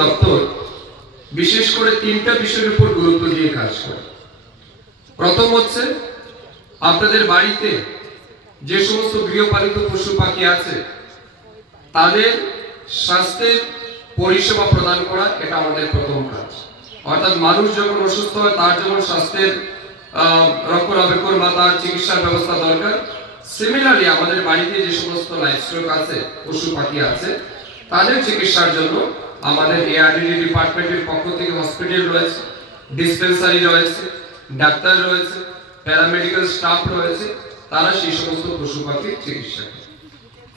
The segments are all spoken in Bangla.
দপ্তর বিশেষ করে তিনটা বিষয়ের উপর গুরুত্ব দিয়ে কাজ করে। প্রথম হচ্ছে আপনাদের বাড়িতে যে সমস্ত গৃহপালিত পশু পাখি আছে তাদের স্বাস্থ্যের পরিষেবা প্রদান করা, এটা আমাদের প্রথম কাজ। অর্থাৎ মানুষ যখন অসুস্থ হয় তার যেমন স্বাস্থ্যের রক্ষণাবেক্ষণ বা তার চিকিৎসার ব্যবস্থা দরকার, সিমিলারলি আমাদের বাড়িতে যে সমস্ত লাইভস্টক আছে, পশু পাখি আছে, তাদের চিকিৎসার জন্য আমাদের এআরডিডি ডিপার্টমেন্টের পক্ষ থেকে হসপিটাল রয়েছে, ডিসপেন্সারি রয়েছে, ডাক্তার রয়েছে, প্যারামেডিক্যাল স্টাফ রয়েছে, তারা সেই সমস্ত পশু পাখির চিকিৎসা করে।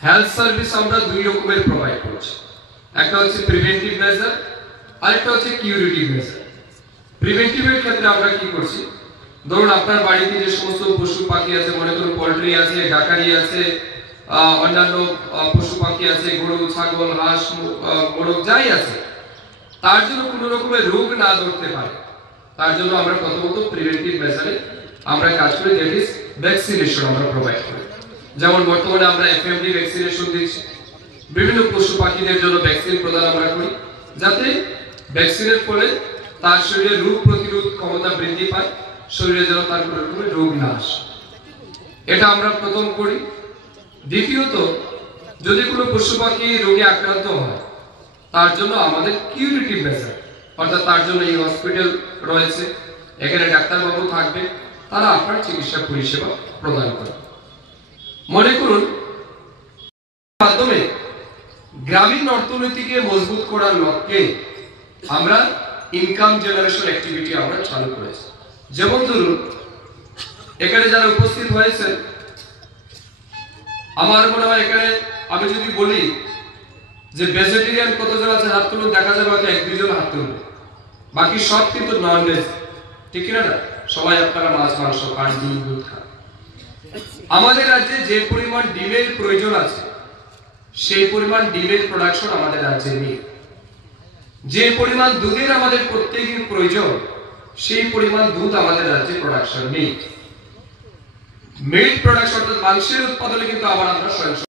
হেলথ সার্ভিস আমরা দুই রকমের প্রোভাইড করছি, একটা হচ্ছে প্রিভেন্টিভ মেজার, আরেকটা হচ্ছে কিউরেটিভ মেজার। প্রিভেন্টিভের ক্ষেত্রে আমরা কি করছি, ধরুন আপনার বাড়িতে যে সমস্ত পশু পাখি আছে, মনে করুন পোল্ট্রি আছে, ডাকারি আছে, অন্যান্য পশু পাখি আছে, গরু, ছাগল, হাঁস, মোরগ যাই আছে, তার জন্য কোনো রকমের রোগ না ধরতে পারে তার জন্য আমরা প্রথমত প্রিভেন্টিভ মেজারে আমরা কাজ করি, দ্যাট ইজ ভ্যাকসিনেশন আমরা প্রোভাইড করি। যেমন বর্তমানে আমরা এফএমডি ভ্যাকসিনেশন দিচ্ছি, বিভিন্ন পশু পাখিদের জন্য ভ্যাকসিন প্রদান আমরা করি, যাতে ভ্যাকসিনের ফলে তার শরীরে রোগ প্রতিরোধ ক্ষমতা বৃদ্ধি পায়, শরীরে যেন তার কোনো রকমের রোগ না আসে, এটা আমরা প্রথম করি। দ্বিতীয়ত, যদি কোনো পশু পাখি রোগে আক্রান্ত হয় তার জন্য আমাদের কিউরেটিভ মেজার, অর্থাৎ তার জন্য এই হসপিটাল রয়েছে, এখানে ডাক্তারবাবু থাকবে, তারা আপনার চিকিৎসা পরিষেবা প্রদান করে। মনে করুন মাধ্যমে গ্রামীণ অর্থনীতিকে মজবুত করার লক্ষ্যে আমরা ইনকাম জেনারেশন অ্যাক্টিভিটি আমরা চালু করেছি। যেমন ধরুন এখানে যারা উপস্থিত হয়েছে, আমার মনে হয় এখানে আমি যদি বলি যে ভেজিটেরিয়ান কতজন আছে হাত তুলুন, দেখা যাবে হয়তো এক দুইজন হাত তুলবে, বাকি সব কিন্তু নন ভেজ, ঠিক না? সবাই আপনারা মাছ, মাংস, পাঁচ ডিম, দুধ খান। আমাদের রাজ্যে যে পরিমাণ ডিমের প্রয়োজন আছে সেই পরিমাণ ডিমের প্রোডাকশন আমাদের রাজ্যে নেই। যে পরিমাণ দুধের আমাদের প্রত্যেকদিন প্রয়োজন সেই পরিমাণ দুধ আমাদের রাজ্যে প্রোডাকশন নেই। মিল্ক প্রোডাকশন অর্থাৎ মাংসের উৎপাদনে কিন্তু আবার আমরা স্বয়ং